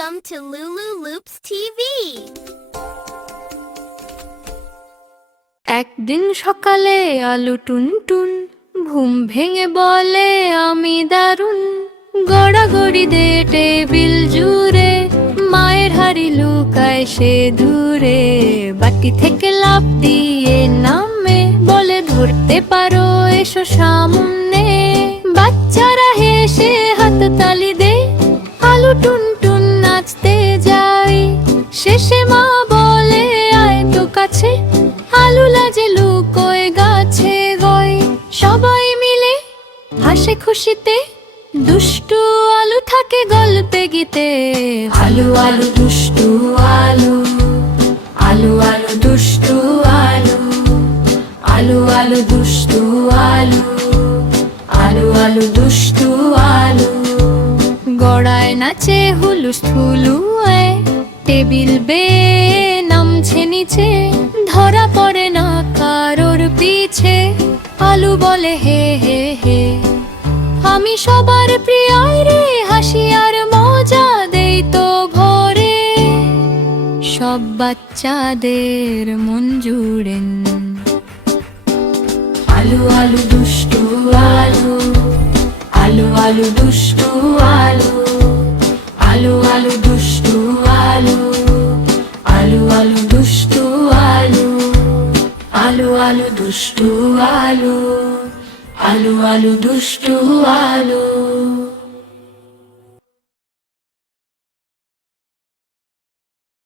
Welcome to Lulu Loops TV. একদিন সকালে আলু টুনটুন ঘুম ভেঙে বলে আমি দারুণ, গড়াগড়ি দে টেবিল জুড়ে, মায়ের হাড়ি লুকায় সে দূরে। বাটি থেকে লাফ দিয়ে নামে, বলে ধরতে পারো এসো সামনে। বাচ্চারা হেসে হাততালি দে, আলু টুনটুন নাচতে যায়। শেষে মা বলে আয় তো কাছে, আলু লাজে লুকোয় গাছে গয়। সবাই মিলে হাসে খুশিতে, দুষ্টু আলু থাকে গল্পে গীতে। আলু আলু দুষ্টু আলু, আলু আলু দুষ্টু আলু, আলু আলু দুষ্টু আলু, আলু আলু দুষ্টু আলু। গড়ায় নাচে হুলুস থুলুয়ে, টেবিল বেয়ে নামছে নিচে। ধরা পড়ে না কারোর পিছে, আলু বলে হে হে হে। আমি সবার প্রিয় রে, হাসি আর মজা দেই তো ভরে। সব বাচ্চাদের মন জুড়েন। আলু আলু দুষ্টু আলু, আলু আলু দুষ্টু আলু, আলু আলু দুষ্টু আলু, আলু আলু দুষ্টু আলু, আলু আলু দুষ্টু আলু, আলু আলু দুষ্টু আলু।